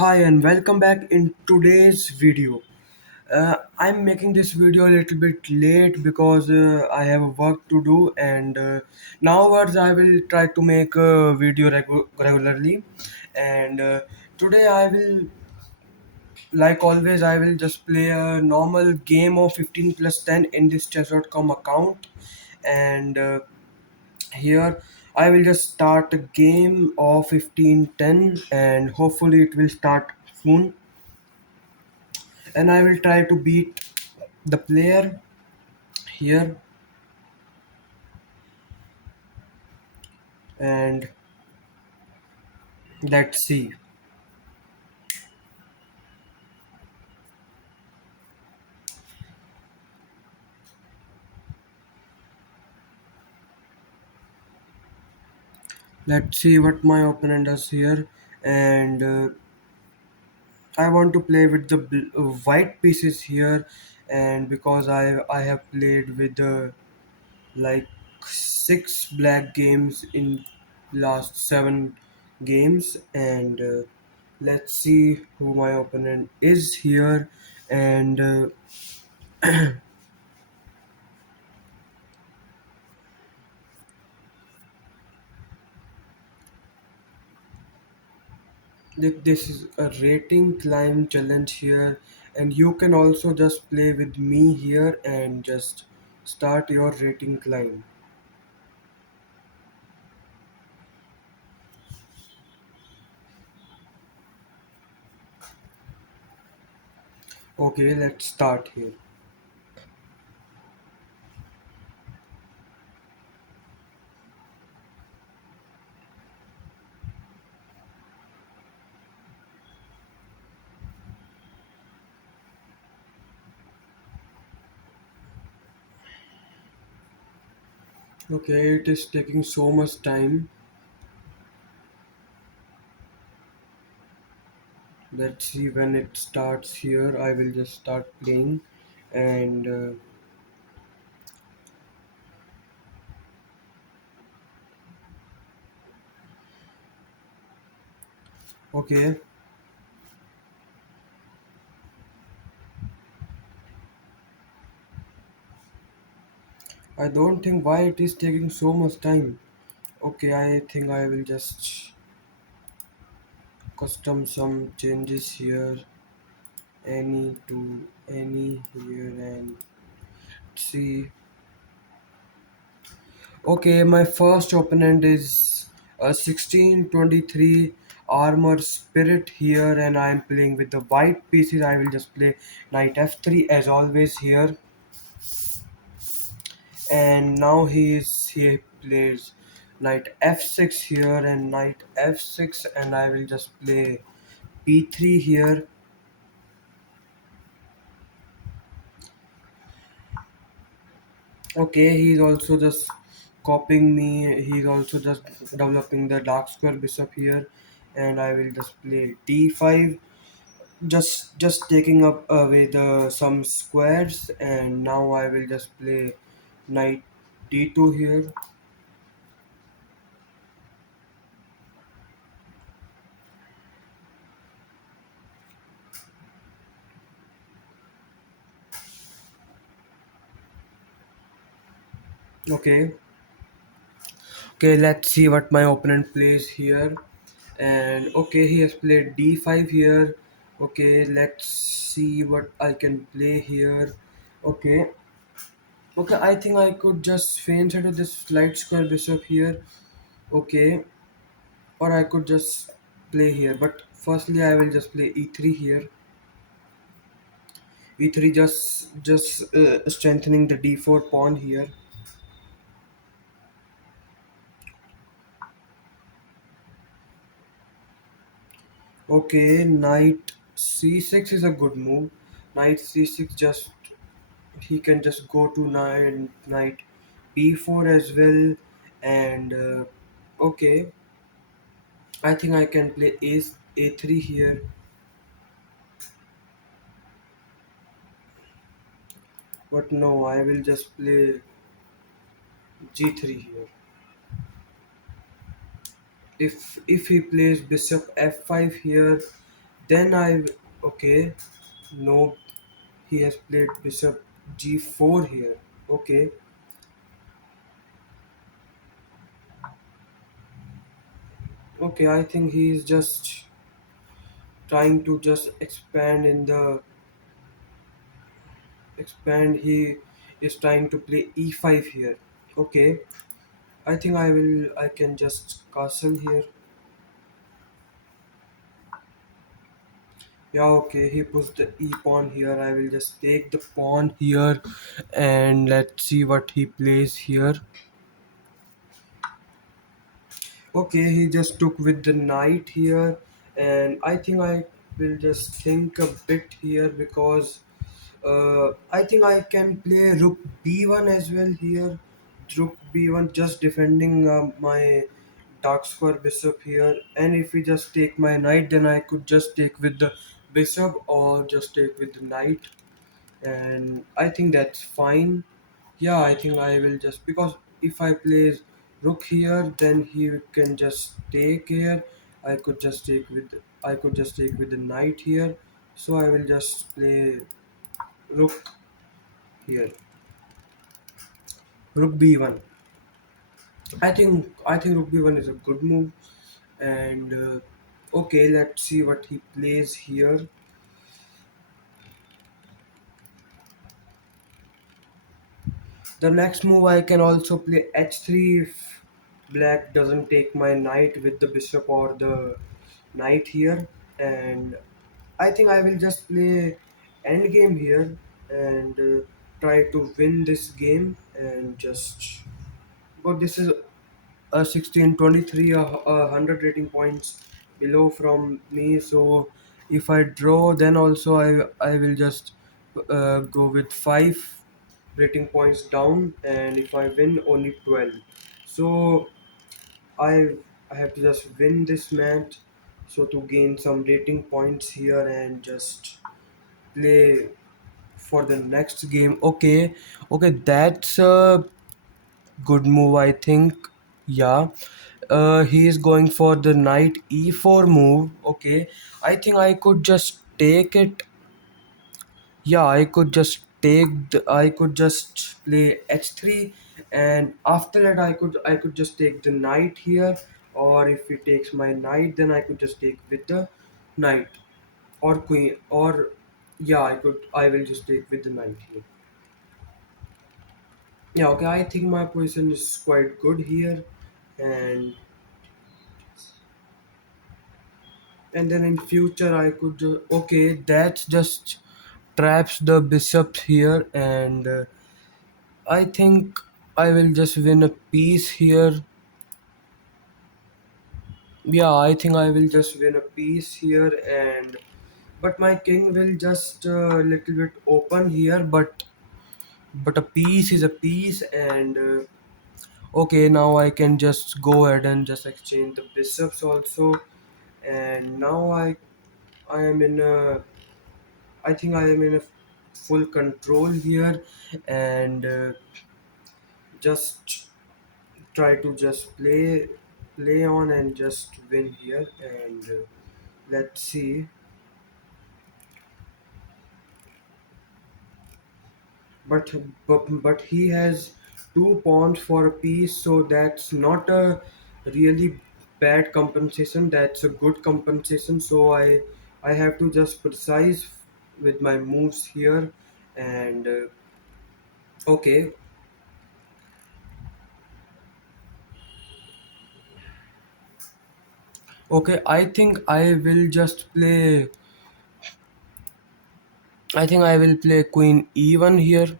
Hi and welcome back in today's video. I'm making this video a little bit late because I have work to do and nowadays I will try to make a video regularly and today I will like always I will just play a normal game of 15 plus 10 in this chess.com account and here I will just start a game of 15-10 and hopefully it will start soon and I will try to beat the player here and let's see. Let's see what my opponent does here and I want to play with the white pieces here and because I have played with like 6 black games in last 7 games and let's see who my opponent is here and this is a rating climb challenge here and you can also just play with me here and just start your rating climb. Okay, let's start here. Okay, it is taking so much time. Let's see when it starts here. I will just start playing and okay, I don't think why it is taking so much time. Okay, I think I will just custom some changes here, any to any here and see. Okay, my first opponent is a 1623 armor spirit here and I am playing with the white pieces. I will just play knight f3 as always here and now he plays knight f6 here and knight f6 and I will just play b3 here. Okay, he's also just copying me. He's also just developing the dark square bishop here and I will just play d5, just taking up away the some squares and now I will just play knight d2 here. Okay, okay, let's see what my opponent plays here and okay, he has played d5 here. Okay, let's see what I can play here. Okay, okay, I think I could just feint into this light square bishop here. Okay, or I could just play here. But firstly, I will just play e3 here. E3 just strengthening the d4 pawn here. Okay, knight c6 is a good move. Knight c6 just he can just go to knight b4 as well and okay, I think I can play ace a3 here. But no, I will just play g3 here. If he plays bishop f5 here, Then I okay. No, he has played bishop g4 here. Okay, okay. I think he is just trying to just expand in the expand. He is trying to play e5 here. Okay, I think I can just castle here. Yeah, okay, he puts the e pawn here. I will just take the pawn here and let's see what he plays here. Okay, he just took with the knight here, and I think I will just think a bit here because I think I can play rook b1 as well here. Rook b1 just defending my dark square bishop here, and if we just take my knight, then I could just take with the bishop or just take with the knight, and I think that's fine. Yeah, I think I will just because if I play rook here, then he can just take here. I could just take with the knight here. So I will just play rook here. Rook b1. I think rook b1 is a good move. And okay, let's see what he plays here. The next move I can also play h3 if black doesn't take my knight with the bishop or the knight here, and I think I will just play endgame here and try to win this game and just but this is a 1623 a 100 rating points below from me, so if I draw then also I will just go with 5 rating points down, and if I win only 12. So I I have to just win this match so to gain some rating points here and just play for the next game. Okay, okay, that's a good move, I think. Yeah, he is going for the knight e4 move. Okay, I think I could just take it. Yeah, I could just play h3, and after that I could just take the knight here, or if he takes my knight, then I could just take with the knight or queen, or yeah, I will just take with the knight here. Yeah, okay, I think my position is quite good here, and then in future I could okay, that just traps the bishop here, and I think I will just win a piece here. Yeah, I think I will just win a piece here, and but my king will just a little bit open here, but a piece is a piece, and okay, now I can just go ahead and just exchange the bishops also, and now I am in a I think I am in a full control here, and just try to just play on and just win here, and let's see. but, but he has two pawns for a piece, so that's not a really bad compensation, that's a good compensation. So I have to just precise with my moves here, and okay, okay, I think I will play queen e1 here.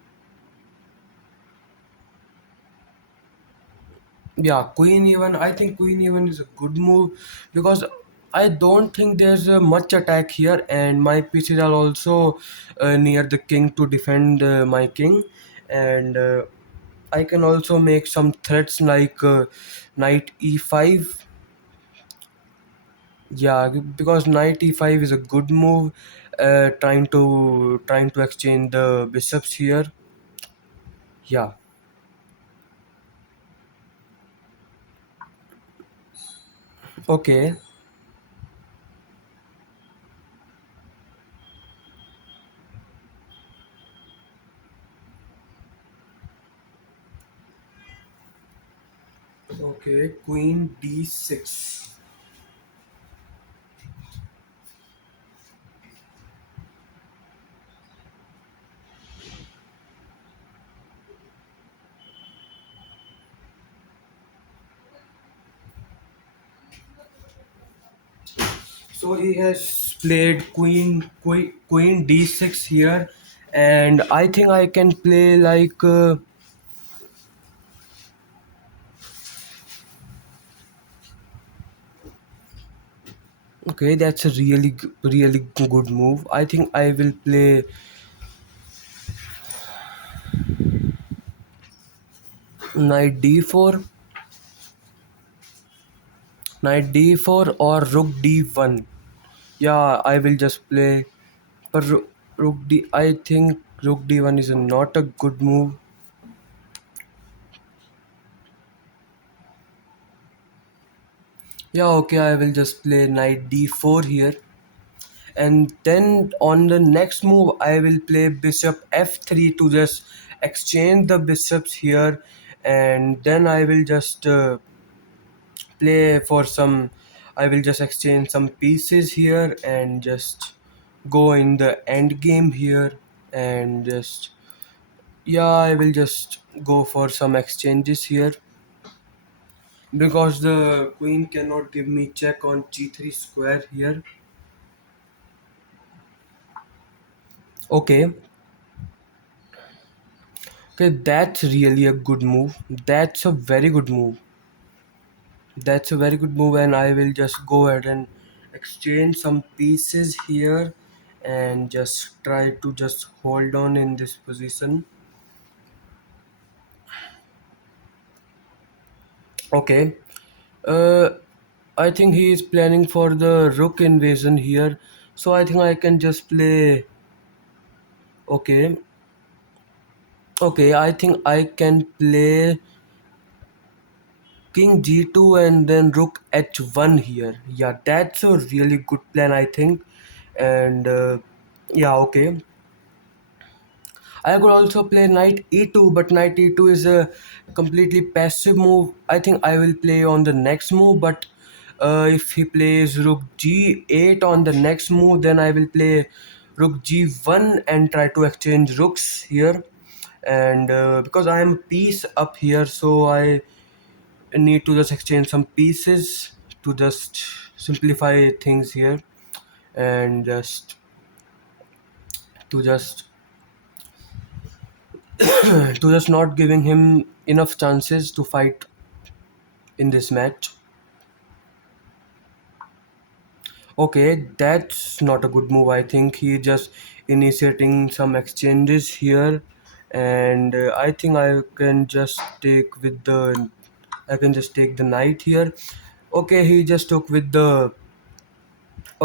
Yeah, queen even. I think queen even is a good move because I don't think there's much attack here, and my pieces are also near the king to defend my king, and I can also make some threats like knight e5. Yeah, because knight e5 is a good move. Trying to exchange the bishops here. Yeah. Okay. Okay, queen d6. So he has played queen d6 here, and I think I can play like okay, that's a really good move. I think I will play knight d4, knight d4 or rook d1. Yeah, I will just play. But rook d. I think rook d1 is not a good move. Yeah, okay, I will just play knight d4 here. And then on the next move, I will play bishop f3 to just exchange the bishops here. And then I will just play for some. I will just exchange some pieces here and just go in the end game here and just yeah, I will just go for some exchanges here because the queen cannot give me check on g3 square here. Okay, okay, that's really a good move. That's a very good move. That's a very good move, and I will just go ahead and exchange some pieces here and just try to just hold on in this position. Okay, uh, I think he is planning for the rook invasion here, so I think I can just play. Okay, okay, I think I can play king g2 and then rook h1 here. Yeah, that's a really good plan, I think. And yeah, okay. I could also play knight e2, but knight e2 is a completely passive move. I think I will play on the next move, but if he plays rook g8 on the next move, then I will play rook g1 and try to exchange rooks here. And because I am piece up here, so I need to just exchange some pieces to just simplify things here and to just to just not giving him enough chances to fight in this match. Okay, that's not a good move. I think he just initiating some exchanges here, and I think I can just take the knight here. Okay, he just took with the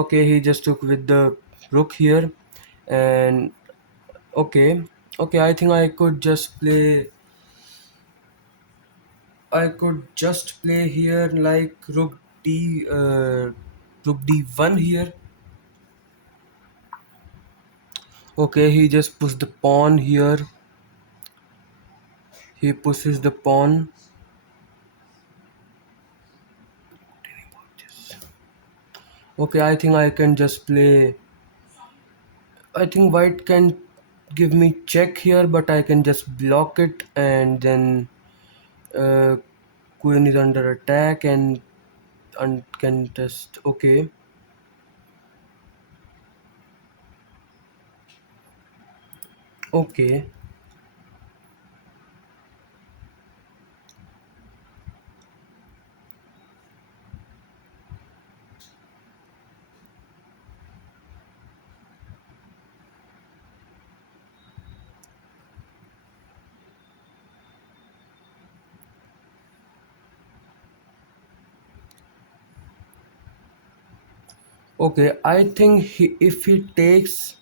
he just took with the rook here, and okay, okay. I think I could just play here like rook d1 here. Okay, he just pushed the pawn here. He pushes the pawn. Okay, I think I can just play. I think white can give me check here, but I can just block it and then uh, queen is under attack and can just okay. Okay, okay. I think if he takes,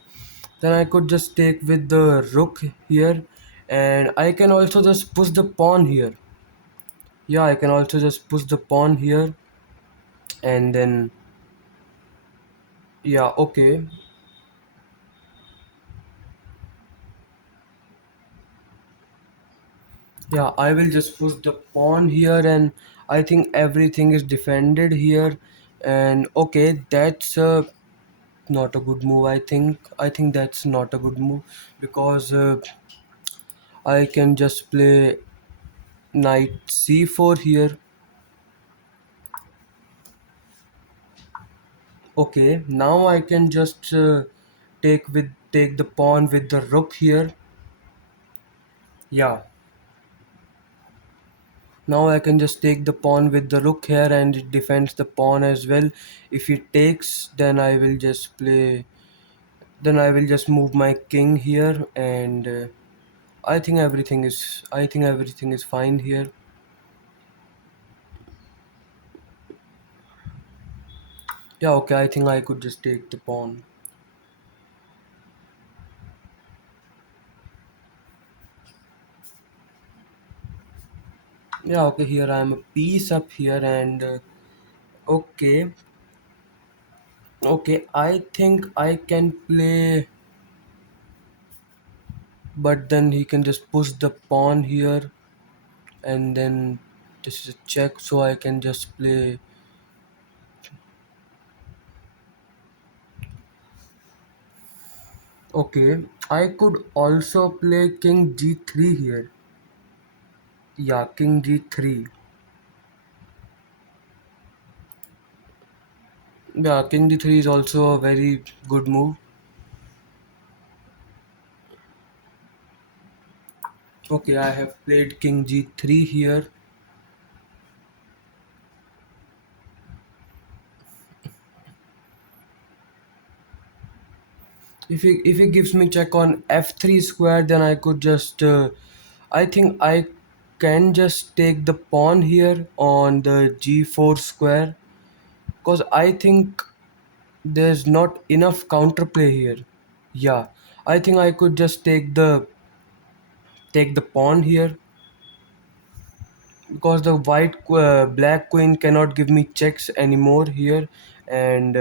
then I could just take with the rook here, and I can also just push the pawn here. Yeah, I can also just push the pawn here, and then yeah, okay. Yeah, I will just push the pawn here, and I think everything is defended here, and okay, that's not a good move. I think that's not a good move because I can just play knight c4 here. Okay, now I can just take the pawn with the rook here. Yeah, now I can just take the pawn with the rook here and it defends the pawn as well. If he takes, then I will just move my king here, and I think everything is fine here. Yeah, okay, I think I could just take the pawn. Yeah, okay, here I am a piece up here, and okay, okay, I think I can play, but then he can just push the pawn here, and then this is a check, so I can just play. Okay, I could also play king g3 here. Yeah, king g3. Yeah, king d3 is also a very good move. Okay, I have played king g3 here. If he gives me check on f3 square, then I could just I think I can just take the pawn here on the g4 square, because I think there's not enough counterplay here. Yeah, I think I could just take the pawn here, because the black queen cannot give me checks anymore here, and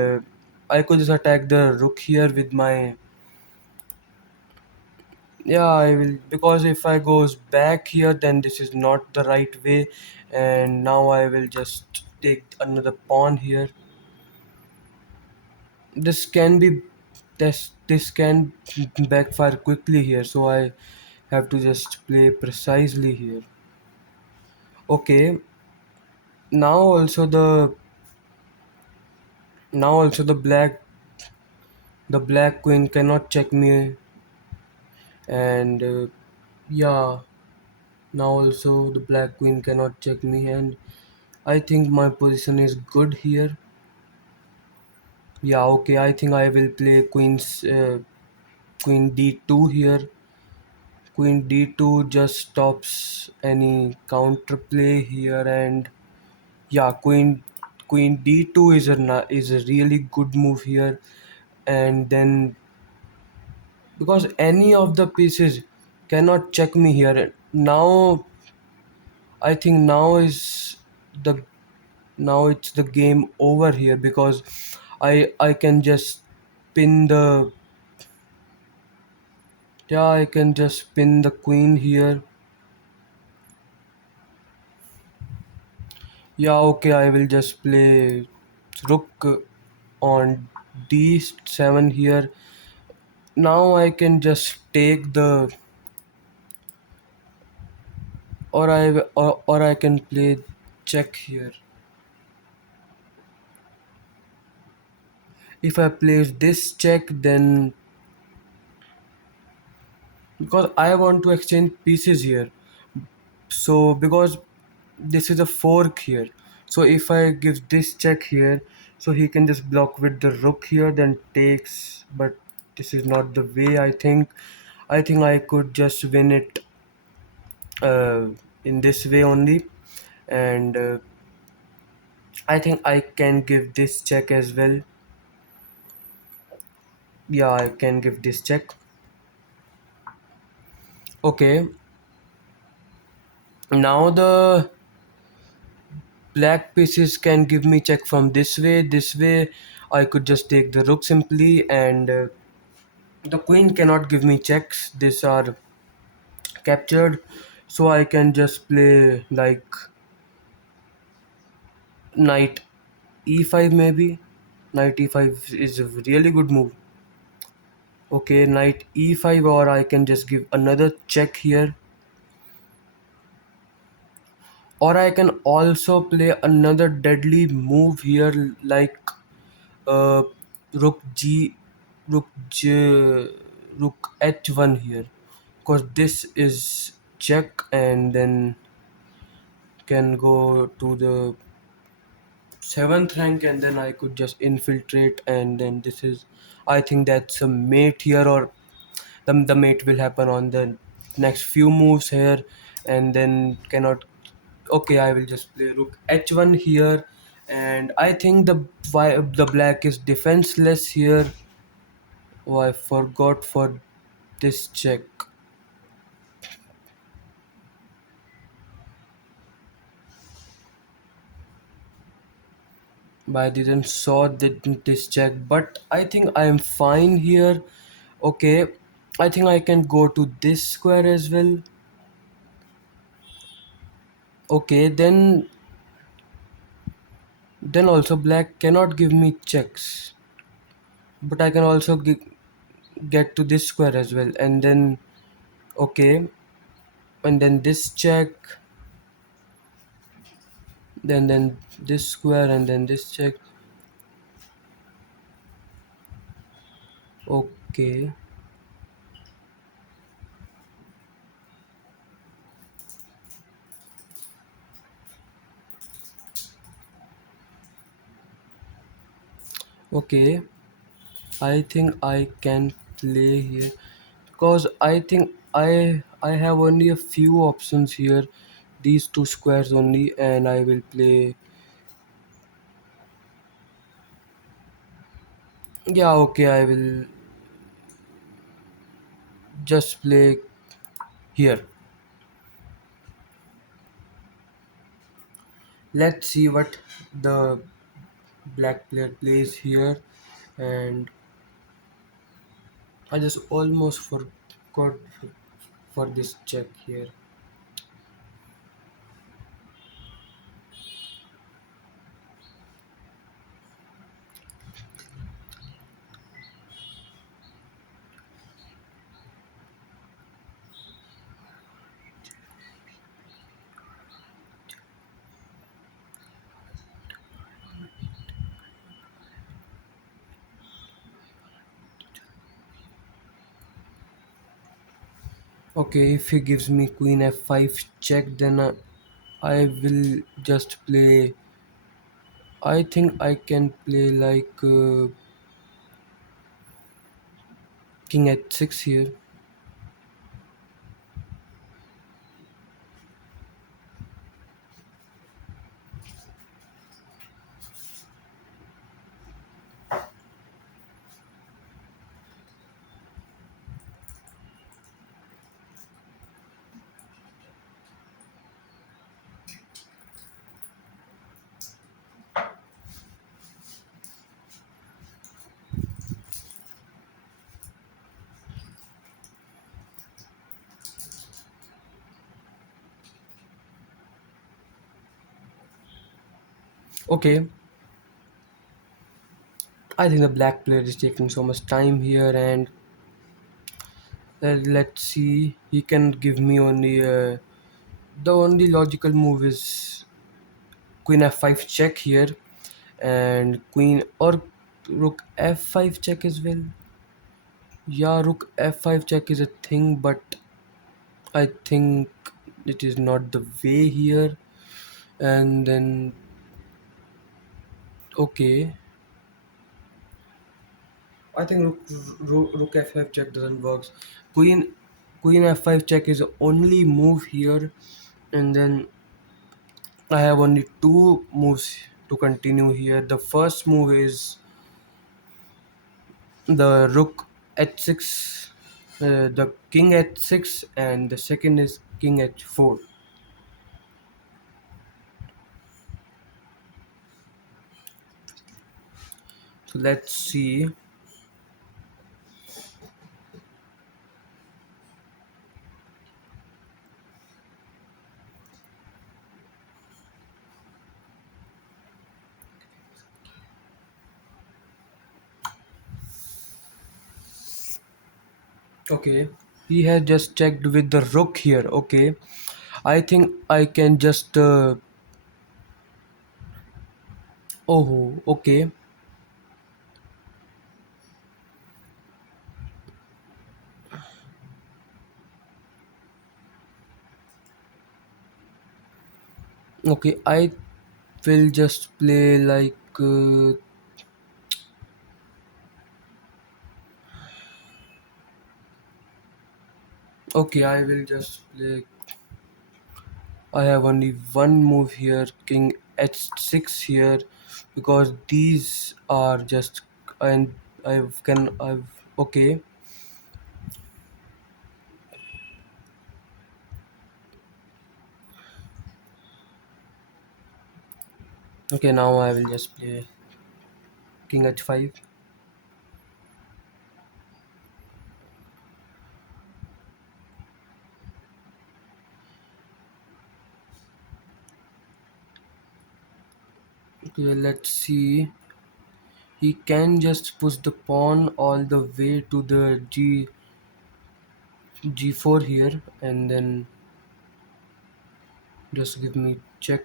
I could just attack the rook here with my. Yeah, I will, because if I goes back here, then this is not the right way, and now I will just take another pawn here. This can be this can backfire quickly here, so I have to just play precisely here. Okay, now also the black queen cannot check me, and yeah, now also the black queen cannot check me, and I think my position is good here. Yeah, okay, I think I will play queen d2 here. Queen d2 just stops any counterplay here, and yeah, queen d2 is a really good move here, and then because any of the pieces cannot check me here. Now I think the now it's the game over here, because I can just pin the yeah, I can just pin the queen here. Yeah, okay, I will just play rook on d7 here. Now I can just take the or I can play check here. If I place this check, then because I want to exchange pieces here, so because this is a fork here, so if I give this check here, so he can just block with the rook here, then takes, but this is not the way. I think I could just win it uh, in this way only, and I think I can give this check as well. Yeah, I can give this check. Okay, now the black pieces can give me check from this way. I could just take the rook simply, and the queen cannot give me checks, these are captured, so I can just play like Knight e5 maybe. Knight e5 is a really good move. Okay, knight e5, or I can just give another check here. Or I can also play another deadly move here, like uh, rook g, rook j, rook h1 here, because this is check, and then can go to the seventh rank, and then I could just infiltrate, and then this is, I think that's a mate here, or the mate will happen on the next few moves here, and then cannot. Okay, I will just play rook h1 here, and I think the black is defenseless here. Oh, I forgot for this check, but I didn't saw this check, but I think I am fine here. Okay, I think I can go to this square as well. Okay, then also black cannot give me checks, but I can also get to this square as well, and then okay, and then this check, then this square, and then this check. Okay, okay, I think I can play here, because I think I have only a few options here, these two squares only, and I will play. Yeah, okay, I will just play here. Let's see what the black player plays here, and I just almost forgot for this check here. Okay, if he gives me queen f5 check, then I will just play. I think I can play like king h6 here. Okay, I think the black player is taking so much time here, and let's see. He can give me only the only logical move is queen f5 check here, and queen or rook f5 check as well. Yeah, rook f5 check is a thing, but I think it is not the way here. And then okay, I think rook f5 check doesn't work. Queen queen f5 check is the only move here, and then I have only two moves to continue here. The first move is the rook h6, the king h6, and the second is king h4. So let's see. Okay. He has just checked with the rook here. Okay. I think I can just. Oh, okay. Okay. I will just play like. Okay, I will just play. I have only one move here, king h6 here, because these are just and I've okay. Okay, now I will just play king h5. Okay, let's see. He can just push the pawn all the way to the g4 here, and then just give me check,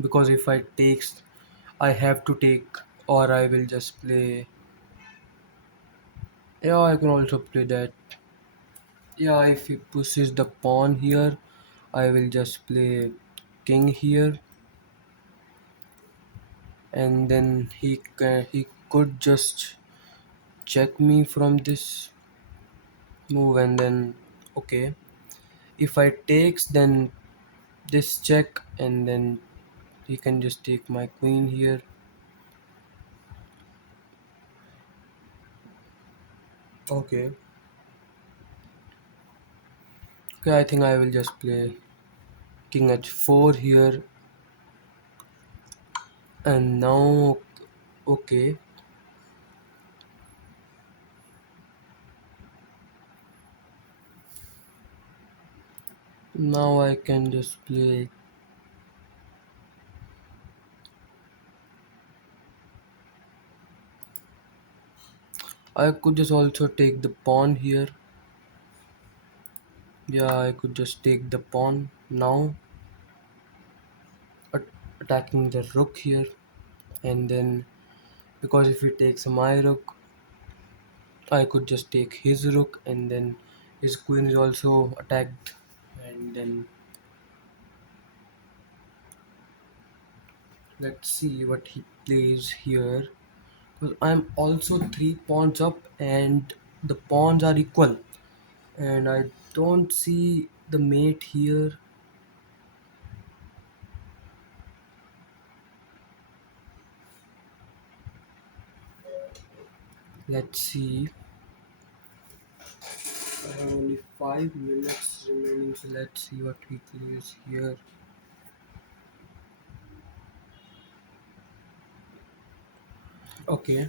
because if I takes, I have to take, or I will just play. Yeah, I can also play that. Yeah, if he pushes the pawn here, I will just play king here, and then he could just check me from this move, and then okay. If I takes, then this check, and then he can just take my queen here. Okay. Okay, I think I will just play king h4 here, and now okay. Now I can just play. I could just also take the pawn here. Yeah, I could just take the pawn now, attacking the rook here, and then because if he takes my rook, I could just take his rook, and then his queen is also attacked, and then let's see what he plays here. Because I'm also three pawns up, and the pawns are equal, and I don't see the mate here. Let's see. I have only 5 minutes remaining, so let's see what he plays here. Okay,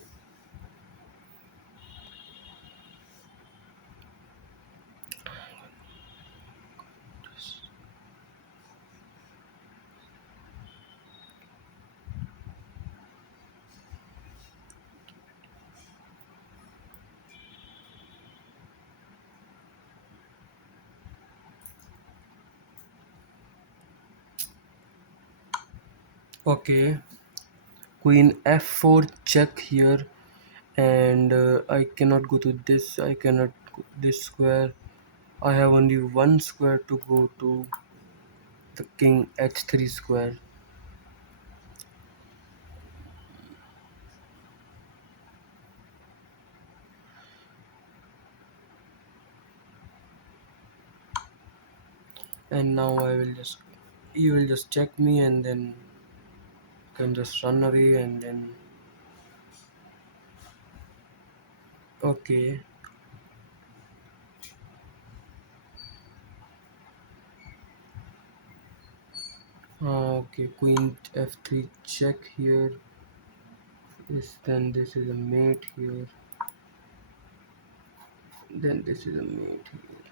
okay. Queen f4 check here, and I cannot go to this. I cannot go this square. I have only one square to go to, the king h3 square, and now I will just you will just check me, and then can just run away, and then okay. Okay, queen f3 check here is, then this is a mate here, then this is a mate here.